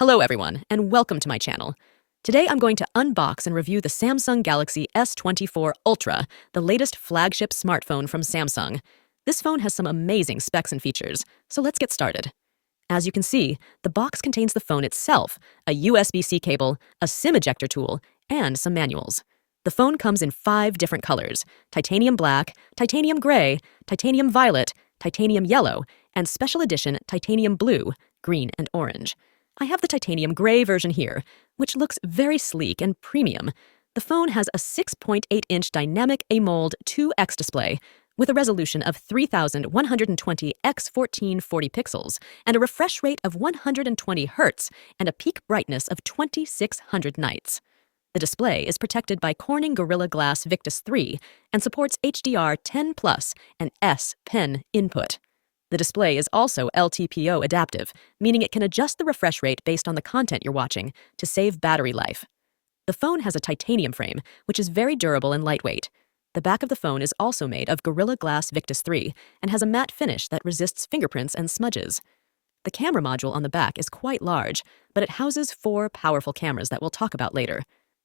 Hello everyone, and welcome to my channel. Today I'm going to unbox and review the Samsung Galaxy S24 Ultra, the latest flagship smartphone from Samsung. This phone has some amazing specs and features, so let's get started. As you can see, the box contains the phone itself, a USB-C cable, a SIM ejector tool, and some manuals. The phone comes in 5 different colors: titanium black, titanium gray, titanium violet, titanium yellow, and special edition titanium blue, green, and orange. I have the titanium gray version here, which looks very sleek and premium. The phone has a 6.8-inch dynamic AMOLED 2X display with a resolution of 3120 x 1440 pixels and a refresh rate of 120 Hz and a peak brightness of 2600 nits. The display is protected by Corning Gorilla Glass Victus 3 and supports HDR10+ and S Pen input. The display is also LTPO adaptive, meaning it can adjust the refresh rate based on the content you're watching to save battery life. The phone has a titanium frame, which is very durable and lightweight. The back of the phone is also made of Gorilla Glass Victus 3 and has a matte finish that resists fingerprints and smudges. The camera module on the back is quite large, but it houses 4 powerful cameras that we'll talk about later.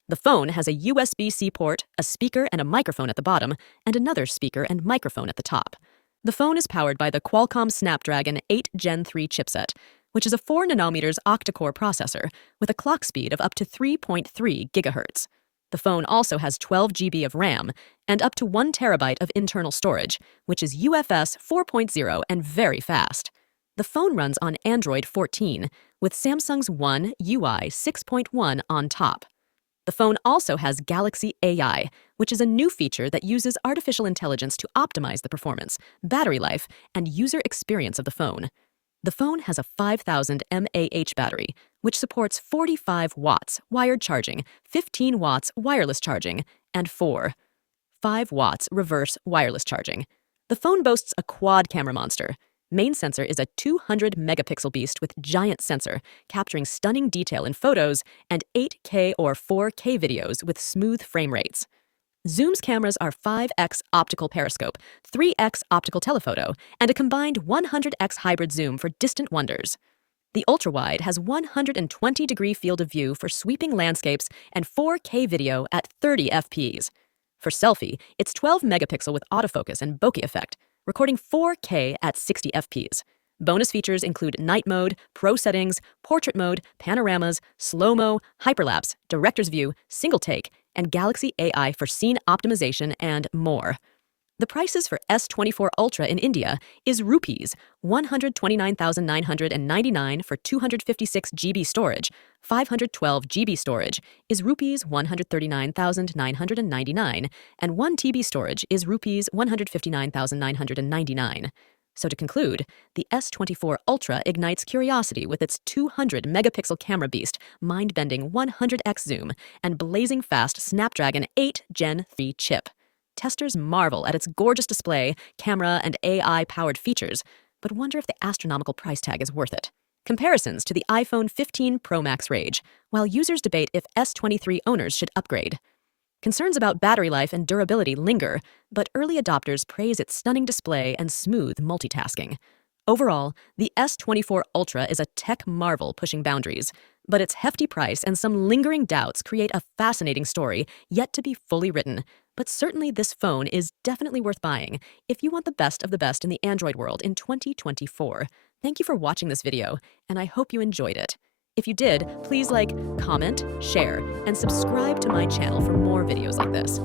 The phone has a USB-C port, a speaker and a microphone at the bottom, and another speaker and microphone at the top. The phone is powered by the Qualcomm Snapdragon 8 Gen 3 chipset, which is a 4nm octa-core processor with a clock speed of up to 3.3 GHz. The phone also has 12 GB of RAM and up to 1 TB of internal storage, which is UFS 4.0 and very fast. The phone runs on Android 14 with Samsung's One UI 6.1 on top. The phone also has Galaxy AI, which is a new feature that uses artificial intelligence to optimize the performance, battery life, and user experience of the phone. The phone has a 5000 mAh battery, which supports 45 watts wired charging, 15 watts wireless charging, and 5 watts reverse wireless charging. The phone boasts a quad camera monster. Main sensor is a 200-megapixel beast with giant sensor, capturing stunning detail in photos and 8K or 4K videos with smooth frame rates. Zoom's cameras are 5x optical periscope, 3x optical telephoto, and a combined 100x hybrid zoom for distant wonders. The ultra-wide has 120-degree field of view for sweeping landscapes and 4K video at 30 fps. For selfie, it's 12-megapixel with autofocus and bokeh effect, recording 4K at 60 fps. Bonus features include night mode, pro settings, portrait mode, panoramas, slow-mo, hyperlapse, director's view, single take, and Galaxy AI for scene optimization, and more. The prices for S24 Ultra in India is rupees 129,999 for 256 GB storage. 512 GB storage is rupees 139,999, and 1 TB storage is rupees 159,999. So to conclude, the S24 Ultra ignites curiosity with its 200-megapixel camera beast, mind-bending 100x zoom, and blazing fast Snapdragon 8 Gen 3 chip. Testers marvel at its gorgeous display, camera, and AI-powered features, but wonder if the astronomical price tag is worth it. Comparisons to the iPhone 15 Pro Max rage, while users debate if S23 owners should upgrade. Concerns about battery life and durability linger, but early adopters praise its stunning display and smooth multitasking. Overall, the S24 Ultra is a tech marvel pushing boundaries, but its hefty price and some lingering doubts create a fascinating story yet to be fully written. But certainly this phone is definitely worth buying if you want the best of the best in the Android world in 2024. Thank you for watching this video, and I hope you enjoyed it. If you did, please like, comment, share, and subscribe to my channel for more videos like this.